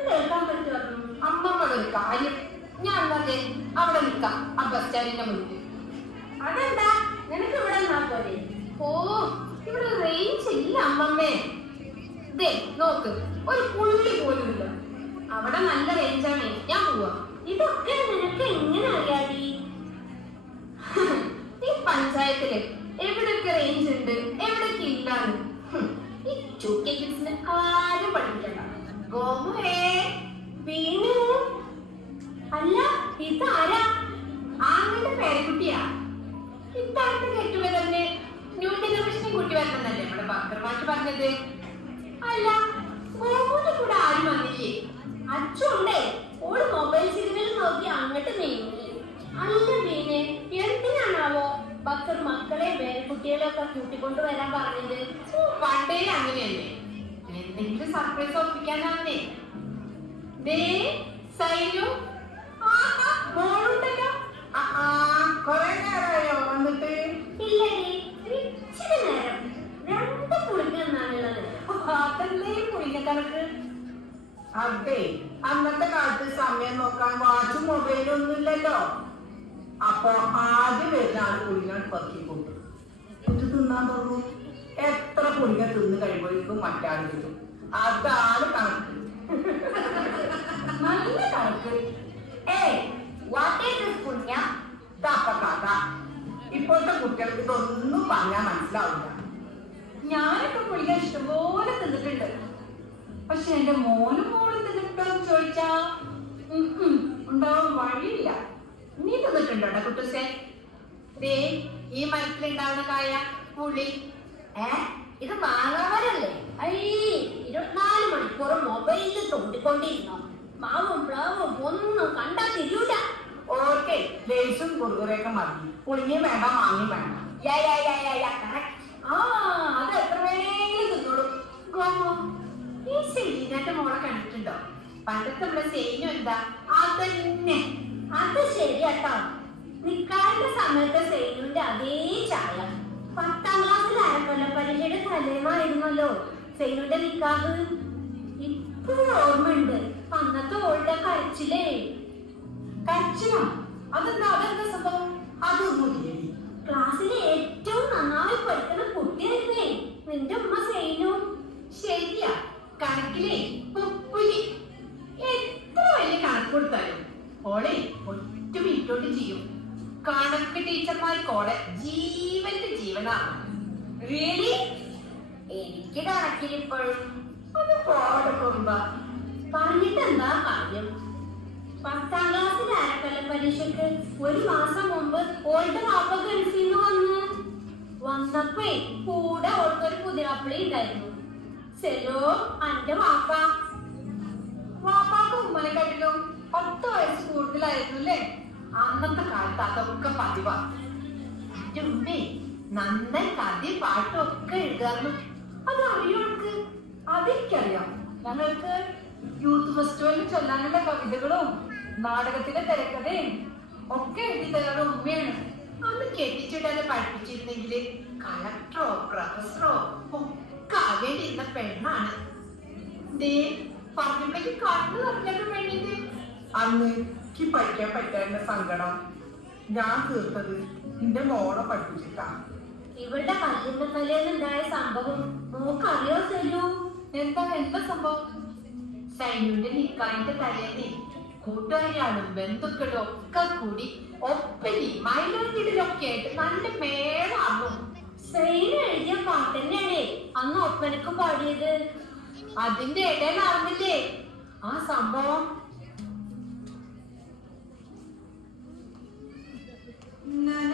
കേൾക്കാൻ പറ്റുമായിരുന്നു അമ്മമ്മയുടെ ഒരു കാര്യം ഞാൻ അവിടെ നിൽക്കാം ആ ബസ് സ്റ്റാൻഡിന്റെ അതെന്താ? നിനക്ക് ഇവിടെ നിന്നാ ഓ ഇവിടെ റേഞ്ച് ഇല്ല അമ്മമ്മേ. ദേ നോക്ക് ഒരു പുള്ളി പോലും ഇല്ല. നല്ല റേഞ്ചാണ് ഞാൻ പോവാ. ഇതൊക്കെ നിനക്ക് എങ്ങനെ അറിയാടി? ഈ പഞ്ചായത്തിൽ എവിടെയൊക്കെ റേഞ്ച് ഉണ്ട് എവിടെയൊക്കെ ഇല്ലാന്ന്? ഈ ടു കെ കിഡ്സിന് ആരും പഠിക്കണ്ട ഗോമുഹേ വീണു. അല്ല ഇതാരാ ആങ്ങളുടെ പേരക്കുട്ടിയാ. ഇത്തരത്തിൽ കെട്ടുക തന്നെ. ന്യൂ ജനറേഷനെ കൂട്ടി വരണമെന്നല്ലേ നമ്മുടെ ഭക്തർമാർക്ക് പറഞ്ഞത്? അല്ല ഗോമുവിന്റെ കൂടെ ആരും വന്നില്ലേ? അച്ഛണ്ടേ ഓൾ മൊബൈൽ സിഗ്നൽ നോക്കി അങ്ങോട്ട് നീങ്ങി. അല്ല മീനെ എന്തിനാണാവോ ഭക്തർ മക്കളെ കുട്ടികളെ ഒക്കെ കൂട്ടിക്കൊണ്ട് വരാൻ പറഞ്ഞത്? പണ്ടേ അങ്ങനെയല്ലേ. എന്തെങ്കിലും സർപ്രൈസ് ഒപ്പിക്കാനാണേ അതെ അന്നത്തെ കാലത്ത് സമയം നോക്കാൻ വാച്ചും മൊബൈലും ഒന്നുമില്ലല്ലോ അപ്പൊ ആദ്യം വരുന്ന ആൾ പുളിങ്ങാൻ പക്കി കൊണ്ടു ഇത് തിന്നാൻ തോന്നു. എത്ര കുളിക തിന്ന് കഴിയുമ്പോഴേക്കും മറ്റാൾ കിട്ടും. അതാണ് കണക്ക്. നല്ല കണക്ക് ഏയ് വാട്ട് ഈസ് പുണ്യ തപ്പ കഥ ഇപ്പോഴത്തെ കുട്ടികൾക്ക് ഇതൊന്നും പറഞ്ഞാൽ മനസ്സിലാവില്ല. ഞാനൊക്കെ കുളിക്കാൻ ഇഷ്ടംപോലെ തിന്നിട്ടുണ്ട്. പക്ഷെ എന്റെ മോനും മോളും തിന്നിട്ടുണ്ടോ എന്ന് ചോദിച്ചാ ഉണ്ടാവാൻ വഴിയില്ല. നീ തിന്നിട്ടുണ്ടോടാ കുട്ടുസേ? ദേ ഈ മരത്തിലുണ്ടാവുന്ന കായ പുളി. ഏ ഇത് മാങ്ങാവരല്ലേ അയ്യേ ഇരുപത്തിനാല് മണിക്കൂർ മൊബൈലിൽ തോണ്ടിക്കൊണ്ടിരുന്നോ. മാവും പ്ലാവും ഒന്നും കണ്ടാ തിരിയൂല ഓക്കെ ലേസും കുറുകുറയൊക്കെ മതി. പുളിയും വേണ്ട മാങ്ങയും വേണ്ട. യാ, യാ, യാ, യാ, യാ, correct. ആ അത് എത്ര വേണേലും തിന്നോളൂ. ഈ സെലീനന്റെ മോളെ കണ്ടിട്ടുണ്ടോ? പണ്ടത്തെ നമ്മുടെ സെയിനും എന്താ? അതന്നെ. അത് ശരിയാട്ടോ. നിക്കാറിന്റെ സമയത്തെ സേനുവിന്റെ അതേ ചായ. പത്താം ക്ലാസ്സിൽ അരക്കൊല്ല പരീക്ഷയുടെ തലേമായിരുന്നല്ലോ സേനുവിന്റെ നിക്കാഹ്. ഓർമ്മയുണ്ട്. അന്നത്തെ ഓളുടെ കരച്ചിലേ. കരച്ചിലാ? അതെന്താ? അതെന്താ സംഭവം? അതൊന്നും ഇല്ലേ ക്ലാസ്സിലെ ഏറ്റവും നന്നായി പഠിക്കുന്ന കുട്ടിയായിരുന്നേ. നിന്റെ ഉമ്മ സേനു. ശരിയാ. കണക്കിലെ പുപ്പുലി എത്ര വലിയ കണക്ക് കൊടുത്താലും ഓളെ ഒറ്റ വീട്ടോട്ട് ചെയ്യും. കണക്ക് ടീച്ചർമാർക്ക് ഓളെ ജീവന്റെ ജീവനാണ്. റിയലി എനിക്ക് കണക്കിലിപ്പോഴും അത് പോടെ കുറുമ്പ പറഞ്ഞിട്ട് എന്താ കാര്യം? പത്താം ക്ലാസ്സിൽ അരക്കല പരീക്ഷയ്ക്ക് ഒരു മാസം മുമ്പ് ഓളുടെ വാപ്പ ഗൾഫിൽ നിന്ന് വന്നു. വന്നപ്പോ കൂടെ ഓൾക്കൊരു പുതിയാപ്പിളി ഉണ്ടായിരുന്നു. ശരിയോ അന്റെ വാപ്പ. വാപ്പാക്കും ഉമ്മനെക്കാട്ടിലും പത്ത് വയസ്സ് കൂടുതലായിരുന്നു അല്ലേ? അന്നത്തെ കാലത്ത് അതൊക്കെ പതിവാ. ഉമ്മേ നന്നായി കഥയും പാട്ടും എഴുതാറുണ്ട്. അത് അറിയോൾക്ക് അതെനിക്കറിയാം. ഞങ്ങൾക്ക് യൂത്ത് ഫെസ്റ്റിവലിൽ ചൊല്ലാനുള്ള കവിതകളും നാടകത്തിലെ തിരക്കഥയും ഒക്കെ എഴുതി തരാറ് ഉമ്മയാണ്. അന്ന് കെട്ടിച്ചിട്ടാണ് പഠിപ്പിച്ചിരുന്നെങ്കിൽ കളക്ടറോ പ്രൊഫസറോ ഒക്കെ ആകേണ്ടിയിരുന്ന പെണ്ണാണ്. പറഞ്ഞപ്പോഴേക്ക് കണ്ണു നിറഞ്ഞൊക്കെ പെണ്ണിന്റെ അന്ന് എനിക്ക് പഠിക്കാൻ പറ്റാത്ത സങ്കടം ഞാൻ തീർത്തത് എന്റെ മോളെ പഠിപ്പിച്ചിട്ടാ. ഇവളുടെ കല്ലിന്റെ തലേന്നുണ്ടായ സംഭവം എന്താ എന്താ സംഭവം? സൈന്യൂന്റെ നിക്കാന്റെ തലേന്ന് കൂട്ടുകാരിയാളും ബന്ധുക്കളും ഒക്കെ കൂടി ഒപ്പലി മൈലോട്ടിലൊക്കെ ആയിട്ട് നല്ല മേളാണു സൈന എഴുതിയ പാട്ട് തന്നെയാണ്. അന്ന് ഒപ്പനക്ക് പാടിയത്. അതിന്റെ ഇടയിൽ അറിഞ്ഞില്ലേ? ആ സംഭവം? നന